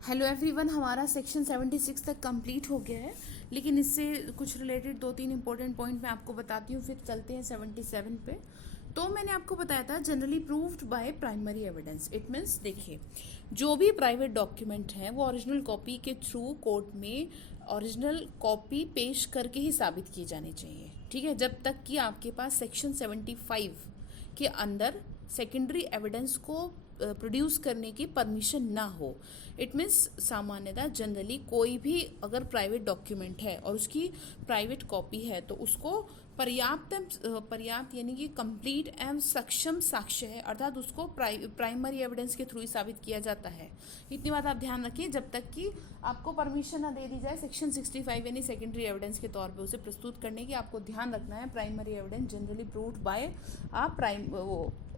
Hello everyone, हमारा section 76 तक complete हो गया है, लेकिन इससे कुछ रिलेटेड दो तीन इंपॉर्टेंट पॉइंट मैं आपको बताती हूँ, फिर चलते हैं 77 पे। तो मैंने आपको बताया था generally proved by primary evidence. It means देखिए, जो भी प्राइवेट डॉक्यूमेंट हैं वो ओरिजिनल कॉपी के थ्रू कोर्ट में ओरिजिनल कॉपी पेश करके ही साबित किए जाने चाहिए। ठीक है, जब तक कि आपके पास सेक्शन 75 के अंदर सेकेंडरी एविडेंस को प्रोड्यूस करने की परमिशन ना हो। इट मीन्स सामान्यतः जनरली कोई भी अगर प्राइवेट डॉक्यूमेंट है और उसकी प्राइवेट कॉपी है तो उसको पर्याप्त यानी कि कंप्लीट एवं सक्षम साक्ष्य है, अर्थात उसको प्राइमरी एविडेंस के थ्रू ही साबित किया जाता है। इतनी बात आप ध्यान रखिए, जब तक कि आपको परमिशन ना दे दी जाए सेक्शन 65 यानी सेकेंडरी एविडेंस के तौर पे उसे प्रस्तुत करने की, आपको ध्यान रखना है primary evidence generally proved by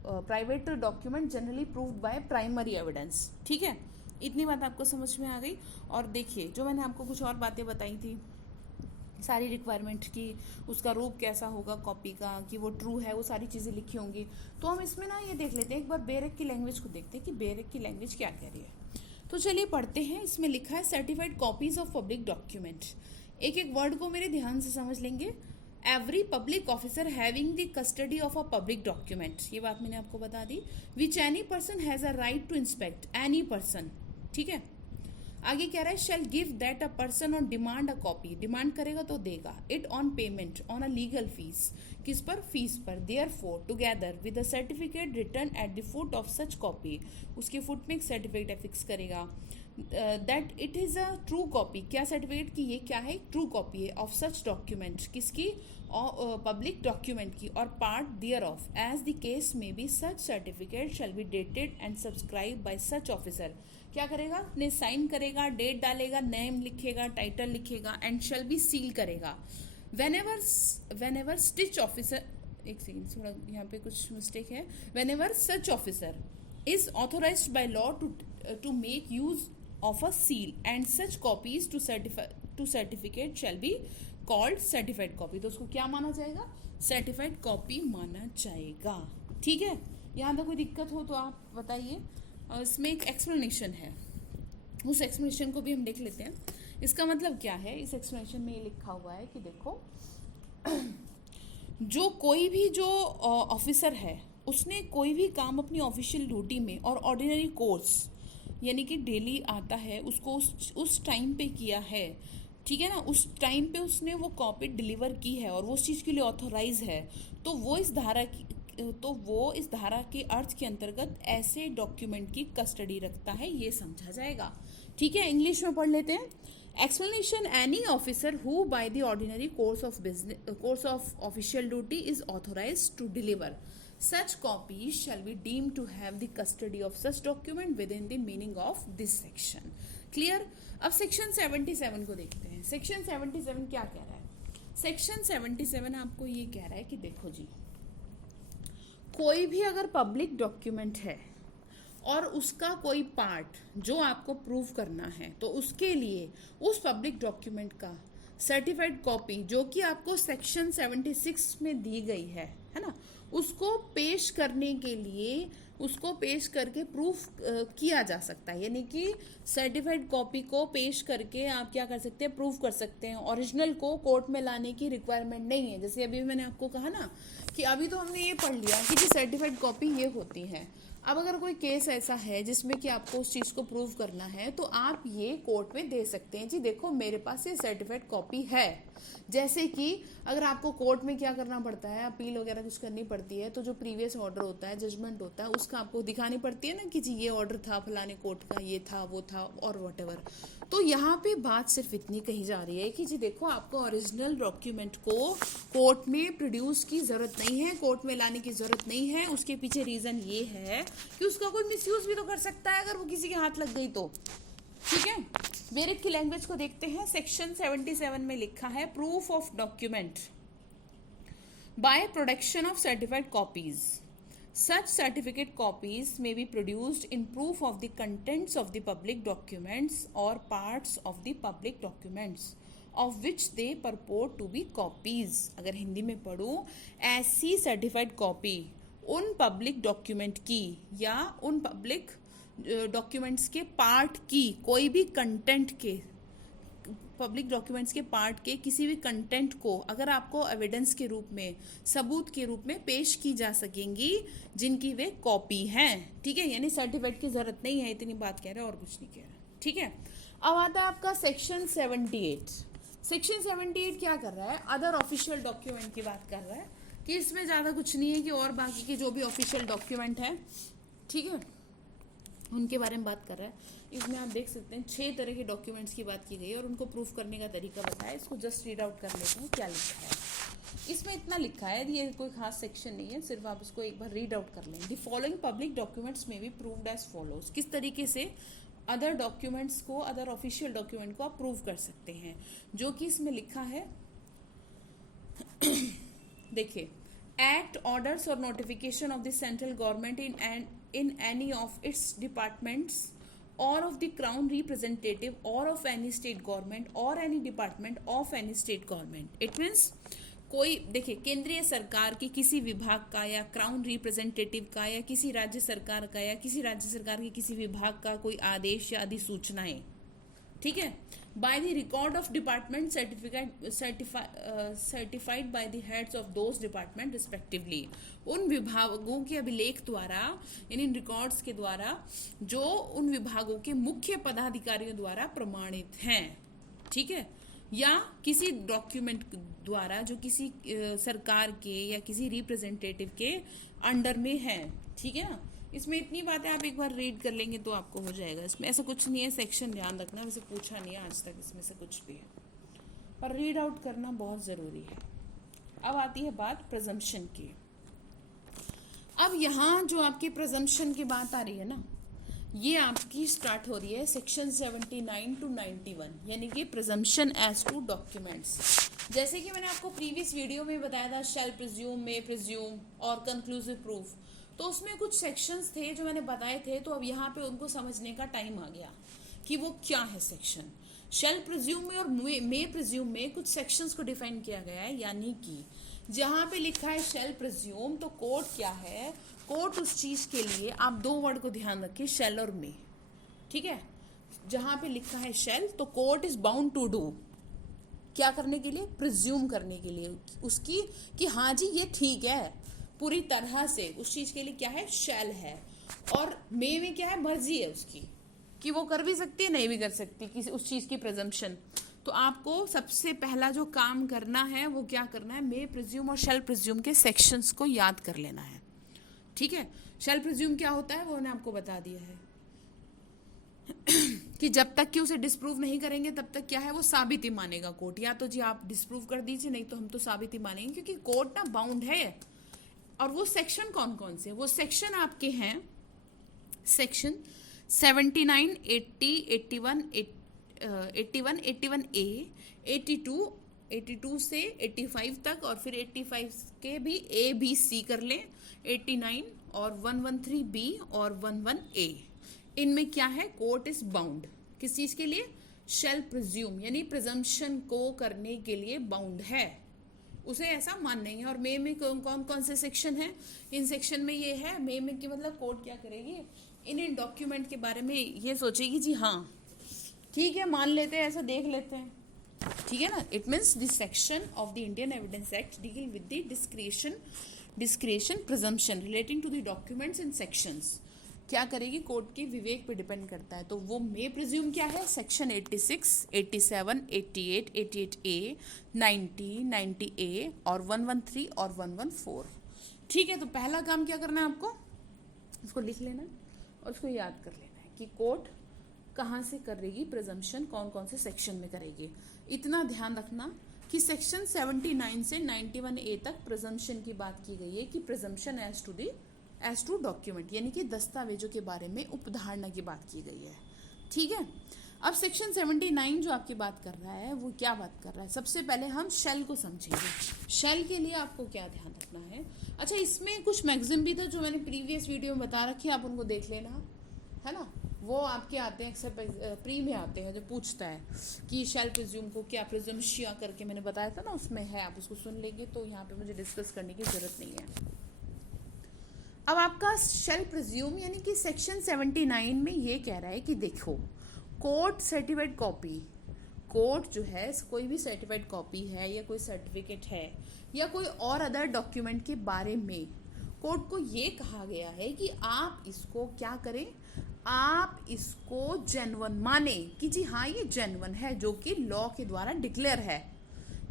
private document generally proved by primary evidence. ठीक है, इतनी बात आपको समझ में आ गई। और देखिए, जो मैंने आपको कुछ और बातें बताई थी सारी रिक्वायरमेंट की, उसका रूप कैसा होगा कॉपी का, कि वो ट्रू है, वो सारी चीज़ें लिखी होंगी। तो हम इसमें ना ये देख लेते हैं, एक बार बेरेक की लैंग्वेज को देखते हैं कि बेरेक की लैंग्वेज क्या कह रही है। तो चलिए पढ़ते हैं। इसमें लिखा है certified copies of public document. एक एक वर्ड को मेरे ध्यान से समझ लेंगे। Every public officer having the custody of a public document, ये बात मैंने आपको बता दी। Which any person has a right to inspect, any person. ठीक है, आगे कह रहा है shall give that a person on demand a copy, demand करेगा तो देगा। It on payment on a legal fees, किस पर, फीस पर। There for together with a certificate written at the foot of such copy, उसके foot में एक certificate affix करेगा। That it is a true copy, क्या सर्टिफिकेट की ये क्या है, ट्रू कॉपी है। ऑफ सच डॉक्यूमेंट, किसकी, पब्लिक डॉक्यूमेंट की। Or part thereof as the case may be such certificate shall be dated and subscribed by such officer, क्या करेगा, ने साइन करेगा, डेट डालेगा, नेम लिखेगा, टाइटल लिखेगा, एंड शैल बी सील करेगा। वेन एवर स्टिच ऑफिसर, एक second, थोड़ा यहाँ पे कुछ मिस्टेक है। Whenever such officer is authorise by law to make use of a seal and such copies to certificate shall be called certified copy, तो उसको क्या माना जाएगा, सर्टिफाइड कॉपी माना जाएगा। ठीक है, यहाँ तक कोई दिक्कत हो तो आप बताइए। इसमें एक एक्सप्लेनेशन है, उस एक्सप्लेनेशन को भी हम देख लेते हैं। इसका मतलब क्या है, इस एक्सप्लेनेशन में ये लिखा हुआ है कि देखो, जो कोई भी जो ऑफिसर है उसने कोई भी काम अपनी ऑफिशियल ड्यूटी में और ऑर्डिनरी कोर्स यानी कि डेली आता है उसको उस टाइम पे किया है, ठीक है ना, उस टाइम पे उसने वो कॉपी डिलीवर की है और वो उस चीज़ के लिए ऑथोराइज है, तो वो इस धारा के अर्थ के अंतर्गत ऐसे डॉक्यूमेंट की कस्टडी रखता है, ये समझा जाएगा। ठीक है, इंग्लिश में पढ़ लेते हैं। Explanation: any officer who by the ordinary course of official duty is authorized to deliver such copies shall be deemed to have the custody of such document within the meaning of this section. Clear? अब section 77 को देखते हैं। Section 77 क्या कह रहा है? Section 77 आपको ये कह रहा है कि देखो जी, कोई भी अगर पब्लिक डॉक्यूमेंट है और उसका कोई पार्ट जो आपको प्रूव करना है, तो उसके लिए उस पब्लिक डॉक्यूमेंट का सर्टिफाइड कॉपी जो कि आपको सेक्शन 76 में दी गई है ना, उसको पेश करने के लिए, उसको पेश करके प्रूफ किया जा सकता है। यानी कि सर्टिफाइड कॉपी को पेश करके आप क्या कर सकते हैं, प्रूफ कर सकते हैं। ओरिजिनल को कोर्ट में लाने की रिक्वायरमेंट नहीं है। जैसे अभी मैंने आपको कहा ना कि अभी तो हमने ये पढ़ लिया कि सर्टिफाइड कॉपी ये होती है। अब अगर कोई केस ऐसा है जिसमें कि आपको उस चीज़ को प्रूव करना है, तो आप ये कोर्ट में दे सकते हैं, जी देखो मेरे पास ये सर्टिफाइड कॉपी है। जैसे कि अगर आपको कोर्ट में क्या करना पड़ता है, अपील वगैरह कुछ करनी पड़ती है, तो जो प्रीवियस ऑर्डर होता है, जजमेंट होता है, उसका आपको दिखानी पड़ती है ना कि जी ये ऑर्डर था फलाने कोर्ट का, ये था वो था और वॉटेवर। तो यहाँ पे बात सिर्फ इतनी कही जा रही है कि जी देखो, आपको ओरिजिनल डॉक्यूमेंट को कोर्ट में प्रोड्यूस की ज़रूरत नहीं है, कोर्ट में लाने की ज़रूरत नहीं है। उसके पीछे रीज़न ये है कि उसका कोई मिसयूज़ भी तो कर सकता है अगर वो किसी के हाथ लग गई तो। ठीक है, बेरेक की लैंग्वेज को देखते हैं। सेक्शन 77 में लिखा है proof of document by production of certified copies. Such certificate copies may be produced in proof of the contents of the public documents or parts of the public documents of which they purport to be copies। अगर हिंदी में पढ़ूँ, ऐसी certified copy उन public document की या उन public documents के part की कोई भी कंटेंट के, पब्लिक डॉक्यूमेंट्स के पार्ट के किसी भी कंटेंट को अगर आपको एविडेंस के रूप में, सबूत के रूप में पेश की जा सकेंगी जिनकी वे कॉपी हैं, ठीक है। यानी सर्टिफिकेट की जरूरत नहीं है, इतनी बात कह रहे हैं और कुछ नहीं कह रहे, ठीक है। अब आता है आपका सेक्शन 78। सेक्शन 78 क्या कर रहा है, अदर ऑफिशियल डॉक्यूमेंट की बात कर रहा है कि इसमें ज़्यादा कुछ नहीं है कि और बाकी के जो भी ऑफिशियल डॉक्यूमेंट है, ठीक है, उनके बारे में बात कर रहा है। इसमें आप देख सकते हैं 6 तरह के डॉक्यूमेंट्स की बात की गई है और उनको प्रूफ करने का तरीका बताया। इसको जस्ट रीड आउट कर लेते हैं क्या लिखा है। इसमें इतना लिखा है, ये कोई खास सेक्शन नहीं है, सिर्फ आप इसको एक बार रीड आउट कर लें। द फॉलोइंग पब्लिक डॉक्यूमेंट्स में बी प्रूव्ड एज फॉलोज। किस तरीके से अदर डॉक्यूमेंट्स को, अदर ऑफिशियल डॉक्यूमेंट को आप प्रूव कर सकते हैं, जो कि इसमें लिखा है। देखिए, एक्ट, ऑर्डर्स और notification of the central government in any of its departments or of the crown representative or of any state government or any department of any state government. It means कोई, देखिए, केंद्रीय सरकार की किसी विभाग का या क्राउन रिप्रेजेंटेटिव का या किसी राज्य सरकार का या किसी राज्य सरकार के किसी विभाग का कोई आदेश या अधिसूचनाएं, ठीक है, by the record of department certified by the heads of those department respectively. उन विभागों के अभिलेख द्वारा, यानी इन रिकॉर्ड्स के द्वारा जो उन विभागों के मुख्य पदाधिकारियों द्वारा प्रमाणित हैं, ठीक है, या किसी डॉक्यूमेंट द्वारा जो किसी सरकार के या किसी रिप्रेजेंटेटिव के अंडर में है, ठीक है ना। इसमें इतनी बातें आप एक बार रीड कर लेंगे तो आपको हो जाएगा। इसमें ऐसा कुछ नहीं है, सेक्शन ध्यान रखना, वैसे पूछा नहीं है आज तक इसमें से कुछ भी, पर रीड आउट करना बहुत ज़रूरी है। अब आती है बात प्रजम्पशन की। अब यहाँ जो आपकी प्रजम्पशन की बात आ रही है ना, ये आपकी स्टार्ट हो रही है सेक्शन 79 to 91, यानी कि प्रजम्पशन एज टू डॉक्यूमेंट्स। जैसे कि मैंने आपको प्रीवियस वीडियो में बताया था, शैल प्रिज्यूम, मे प्रिज्यूम और कंक्लूसिव प्रूफ, तो उसमें कुछ सेक्शंस थे जो मैंने बताए थे। तो अब यहाँ पे उनको समझने का टाइम आ गया कि वो क्या है सेक्शन। शैल प्रिज्यूम में और मे प्रिज्यूम में कुछ सेक्शंस को डिफाइन किया गया है, यानी कि जहाँ पे लिखा है शैल प्रिज्यूम, तो कोर्ट क्या है, कोर्ट उस चीज़ के लिए, आप 2 वर्ड को ध्यान रखिए, शैल और मे, ठीक है। जहाँ पे लिखा है शैल, तो court is bound to do, क्या करने के लिए, प्रिज्यूम करने के लिए उसकी, कि हाँ जी ये ठीक है, पूरी तरह से उस चीज़ के लिए क्या है, शैल है। और मे में क्या है, मर्जी है उसकी कि वो कर भी सकती है, नहीं भी कर सकती किसी उस चीज़ की प्रजम्पशन। तो आपको सबसे पहला जो काम करना है वो क्या करना है, मे प्रिज्यूम और शैल प्रिज्यूम के सेक्शंस को याद कर लेना है, ठीक है। शैल प्रिज्यूम क्या होता है वो मैंने आपको बता दिया है कि जब तक कि उसे डिस्प्रूव नहीं करेंगे तब तक क्या है, वो साबित ही मानेगा कोर्ट। या तो जी आप डिस्प्रूव कर दीजिए, नहीं तो हम तो साबित ही मानेंगे, क्योंकि कोर्ट ना बाउंड है। और वो सेक्शन कौन कौन से, वो सेक्शन आपके हैं सेक्शन 79, 80, 81, 81 ए, 82 से 85 तक, और फिर 85 के भी ए बी सी कर लें, 89 और 113 बी और 11 ए। इनमें क्या है, कोर्ट इज बाउंड किस चीज़ के लिए, शैल प्रिज्यूम, यानी प्रिजम्पशन को करने के लिए बाउंड है, उसे ऐसा मान नहीं है। और मे में कौन कौन से सेक्शन हैं, इन सेक्शन में ये है, मे में कि मतलब कोर्ट क्या करेगी, इन डॉक्यूमेंट के बारे में ये सोचेगी जी हाँ ठीक है मान लेते हैं, ऐसा देख लेते हैं, ठीक है ना। It means this section of the Indian Evidence Act deal with the discretion presumption relating to the documents in sections. क्या करेगी, कोर्ट के विवेक पे डिपेंड करता है। तो वो मे प्रिज्यूम क्या है, सेक्शन 86, 87, 88, 88 ए, 90, 90 ए और 113 और 114, ठीक है। तो पहला काम क्या करना है आपको, इसको लिख लेना और उसको याद कर लेना है कि कोर्ट कहाँ से करेगी प्रिजम्पशन, कौन कौन से सेक्शन में करेगी। इतना ध्यान रखना कि सेक्शन 79 से 91 ए तक प्रिजम्पशन की बात की गई है कि प्रिजम्पशन एज टू डॉक्यूमेंट, यानी कि दस्तावेजों के बारे में उपधारणा की बात की गई है, ठीक है। अब सेक्शन 79 जो आपकी बात कर रहा है वो क्या बात कर रहा है, सबसे पहले हम शेल को समझेंगे। शेल के लिए आपको क्या ध्यान रखना है, अच्छा इसमें कुछ मैगजीन भी था जो मैंने प्रीवियस वीडियो में बता रखी है, आप उनको देख लेना, है ना। वो आपके आते हैं अक्सर प्री में आते हैं, जो पूछता है कि शेल प्रिज्यूम को क्या प्रिज्यूमशिया करके मैंने बताया था ना, उसमें है, आप उसको सुन लेंगे तो यहाँ पे मुझे डिस्कस करने की ज़रूरत नहीं है। अब आपका शेल प्रिज्यूम यानी कि सेक्शन 79 में ये कह रहा है कि देखो, कोर्ट सर्टिफाइड कॉपी, कोर्ट जो है कोई भी सर्टिफाइड कॉपी है या कोई सर्टिफिकेट है या कोई और अदर डॉक्यूमेंट के बारे में कोर्ट को ये कहा गया है कि आप इसको क्या करें, आप इसको जेन्युइन माने कि जी हाँ ये जेन्युइन है, जो कि लॉ के द्वारा डिक्लेयर है।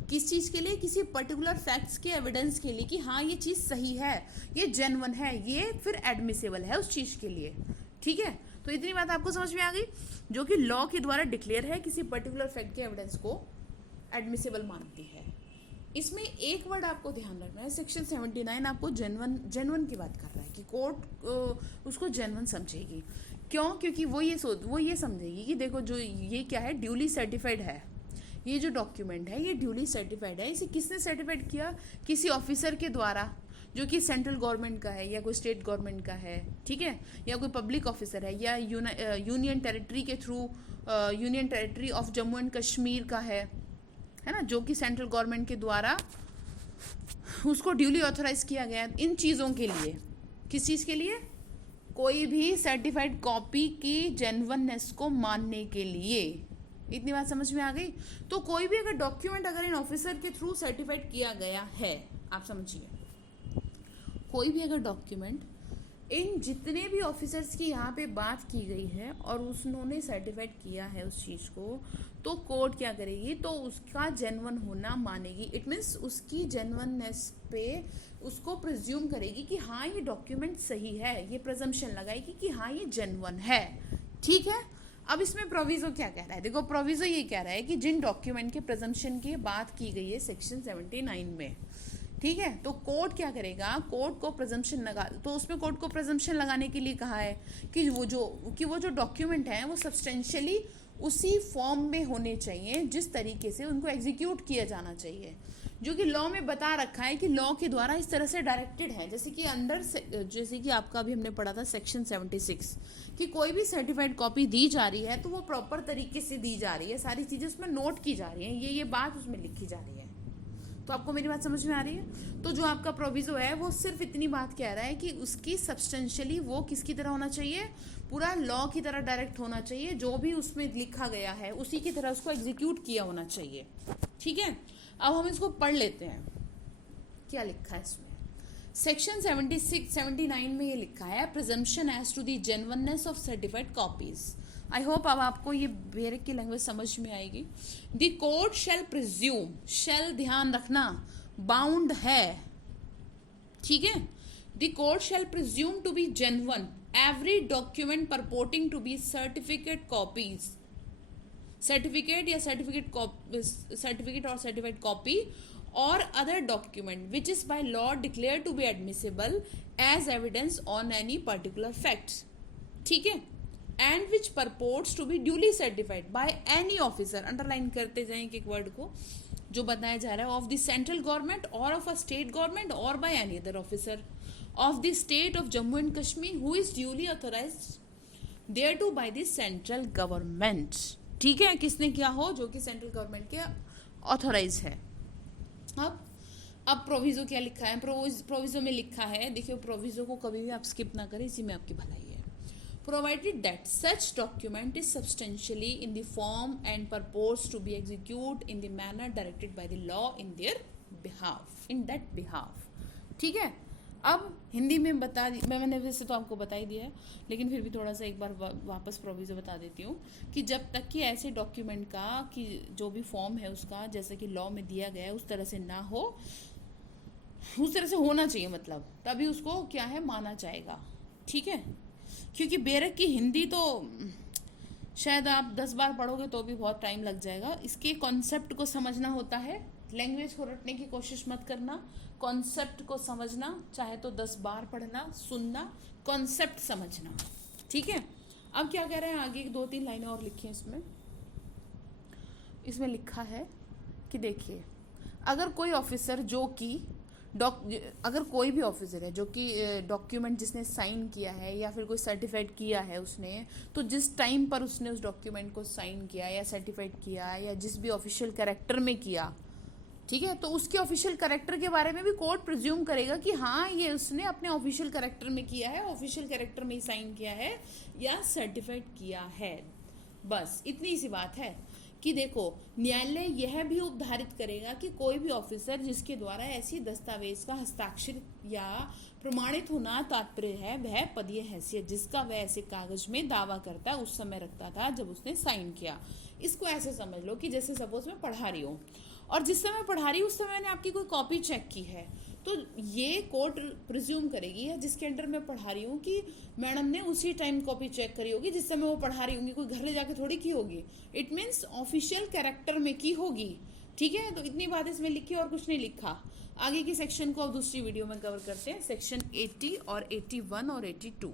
किस चीज़ के लिए? किसी पर्टिकुलर फैक्ट्स के एविडेंस के लिए कि हाँ ये चीज़ सही है, ये जेन्युइन है, ये फिर एडमिसेबल है उस चीज़ के लिए। ठीक है, तो इतनी बात आपको समझ में आ गई, जो कि लॉ के द्वारा डिक्लेयर है, किसी पर्टिकुलर फैक्ट के एविडेंस को एडमिसेबल मानती है। इसमें एक वर्ड आपको ध्यान रखना है, सेक्शन 79 आपको जेन्युइन की बात कर रहा है कि कोर्ट उसको जेन्युइन समझेगी। क्यों? क्योंकि वो ये समझेगी कि देखो जो ये क्या है, ड्यूली सर्टिफाइड है, ये जो डॉक्यूमेंट है ये ड्यूली सर्टिफाइड है। इसे किसने सर्टिफाइड किया? किसी ऑफिसर के द्वारा, जो कि सेंट्रल गवर्नमेंट का है या कोई स्टेट गवर्नमेंट का है, ठीक है, या कोई पब्लिक ऑफिसर है, या यूनियन टेरिटरी के through, union territory of Jammu and Kashmir का है ना, जो कि सेंट्रल गवर्नमेंट के द्वारा उसको ड्यूली ऑथराइज किया गया। इन चीज़ों के लिए, किस चीज़ के लिए? कोई भी सर्टिफाइड कॉपी की जेन्युइननेस को मानने के लिए। इतनी बात समझ में आ गई? तो कोई भी अगर डॉक्यूमेंट अगर इन ऑफिसर के थ्रू सर्टिफाइड किया गया है, आप समझिए, कोई भी अगर डॉक्यूमेंट इन जितने भी ऑफिसर्स की यहाँ पे बात की गई है और उन्होंने सर्टिफाइड किया है उस चीज़ को, तो कोर्ट क्या करेगी? तो उसका जेन्युइन होना मानेगी। इट मीन्स उसकी जेन्युइननेस पे उसको प्रिज्यूम करेगी कि हाँ ये डॉक्यूमेंट सही है, ये प्रिजम्पशन लगाएगी कि हाँ ये जेन्युइन है। ठीक है, अब इसमें प्रोविजो क्या कह रहा है? देखो, प्रोविजो ये कह रहा है कि जिन डॉक्यूमेंट के प्रिजम्पशन की बात की गई है सेक्शन 79 में, ठीक है, तो कोर्ट क्या करेगा? कोर्ट को प्रिजम्पशन लगा, तो उसमें कोर्ट को प्रिजम्पशन लगाने के लिए कहा है कि वो जो डॉक्यूमेंट हैं वो सब्सटेंशियली उसी फॉर्म में होने चाहिए जिस तरीके से उनको एग्जीक्यूट किया जाना चाहिए, जो कि लॉ में बता रखा है कि लॉ के द्वारा इस तरह से डायरेक्टेड है। जैसे कि जैसे कि आपका अभी हमने पढ़ा था सेक्शन 76 कि कोई भी सर्टिफाइड कॉपी दी जा रही है तो वो प्रॉपर तरीके से दी जा रही है, सारी चीज़ें उसमें नोट की जा रही हैं, ये बात उसमें लिखी जा रही है। तो आपको मेरी बात समझ में आ रही है? तो जो आपका प्रोविजो है वो सिर्फ इतनी बात कह रहा है कि उसकी सब्सटेंशियली वो किसकी तरह होना चाहिए, पूरा लॉ की तरह डायरेक्ट होना चाहिए, जो भी उसमें लिखा गया है उसी की तरह उसको एग्जीक्यूट किया होना चाहिए। ठीक है, अब हम इसको पढ़ लेते हैं क्या लिखा है इसमें। सेक्शन 79 में ये लिखा है, presumption as to the genuineness of certified copies. I hope अब आपको ये बेरिक की लैंग्वेज समझ में आएगी। The court shall presume, shall ध्यान रखना बाउंड है, ठीक है, the court shall presume to be genuine every document purporting to be certificate copies, certificate या सर्टिफिकेट और certified copy or other document which is by law declared to be admissible as evidence on any particular facts, ठीक है, and which purports to be duly certified by any officer, underline करते जाएं एक word को जो बताया जा रहा है, of the central government or of a state government or by any other officer of the state of Jammu and Kashmir who is duly authorized thereto by the central government। ठीक है, किसने किया हो? जो कि सेंट्रल गवर्नमेंट के authorise है। अब प्रोविजो क्या लिखा है? प्रोविजो में लिखा है, देखिए प्रोविजो को कभी भी आप स्किप ना करें, इसी में आपकी भलाई है। Provided that such document is substantially in the form and purpose to be execute in the manner directed by the law in their behalf, in that behalf. ठीक है, अब हिंदी में बता दी मैंने, वैसे तो आपको बता ही दिया है, लेकिन फिर भी थोड़ा सा एक बार वापस प्रोविजो बता देती हूँ कि जब तक कि ऐसे डॉक्यूमेंट का कि जो भी फॉर्म है उसका जैसे कि लॉ में दिया गया है उस तरह से ना हो, उस तरह से होना चाहिए, मतलब तभी उसको क्या है माना जाएगा। ठीक है, क्योंकि बेरक की हिंदी तो शायद आप 10 बार पढ़ोगे तो भी बहुत टाइम लग जाएगा। इसके कॉन्सेप्ट को समझना होता है, लैंग्वेज को रटने की कोशिश मत करना, कॉन्सेप्ट को समझना, चाहे तो 10 बार पढ़ना, सुनना, कॉन्सेप्ट समझना। ठीक है, अब क्या कह रहे हैं आगे, 2-3 लाइनें और लिखी हैं इसमें लिखा है कि देखिए, अगर कोई ऑफिसर जो कि अगर कोई भी ऑफिसर है जो कि डॉक्यूमेंट जिसने साइन किया है या फिर कोई सर्टिफाइड किया है उसने, तो जिस टाइम पर उसने उस डॉक्यूमेंट को साइन किया या सर्टिफाइड किया या जिस भी ऑफिशियल कैरेक्टर में किया, ठीक है, तो उसके ऑफिशियल कैरेक्टर के बारे में भी कोर्ट प्रिज्यूम करेगा कि हाँ ये उसने अपने ऑफिशियल कैरेक्टर में किया है, ऑफिशियल कैरेक्टर में ही साइन किया है या सर्टिफाइड किया है। बस इतनी सी बात है कि देखो, न्यायालय यह भी उपधारित करेगा कि कोई भी ऑफिसर जिसके द्वारा ऐसी दस्तावेज का हस्ताक्षर या प्रमाणित होना तात्पर्य है, वह पदीय हैसियत जिसका वह ऐसे कागज में दावा करता उस समय रखता था जब उसने साइन किया। इसको ऐसे समझ लो कि जैसे सपोज मैं पढ़ा रही हूँ और जिस समय पढ़ा रही हूँ उस समय मैंने आपकी कोई कॉपी चेक की है, तो ये कोर्ट प्रिज्यूम करेगी या जिसके अंडर मैं पढ़ा रही हूँ कि मैडम ने उसी टाइम कॉपी चेक करी होगी जिस समय वो पढ़ा रही होंगी, कोई घर ले जाके थोड़ी की होगी। इट मीन्स ऑफिशियल कैरेक्टर में की होगी। ठीक है, तो इतनी बात इसमें लिखी और कुछ नहीं लिखा। आगे की सेक्शन को अब दूसरी वीडियो में कवर करते हैं, सेक्शन 80 और 81 और 82।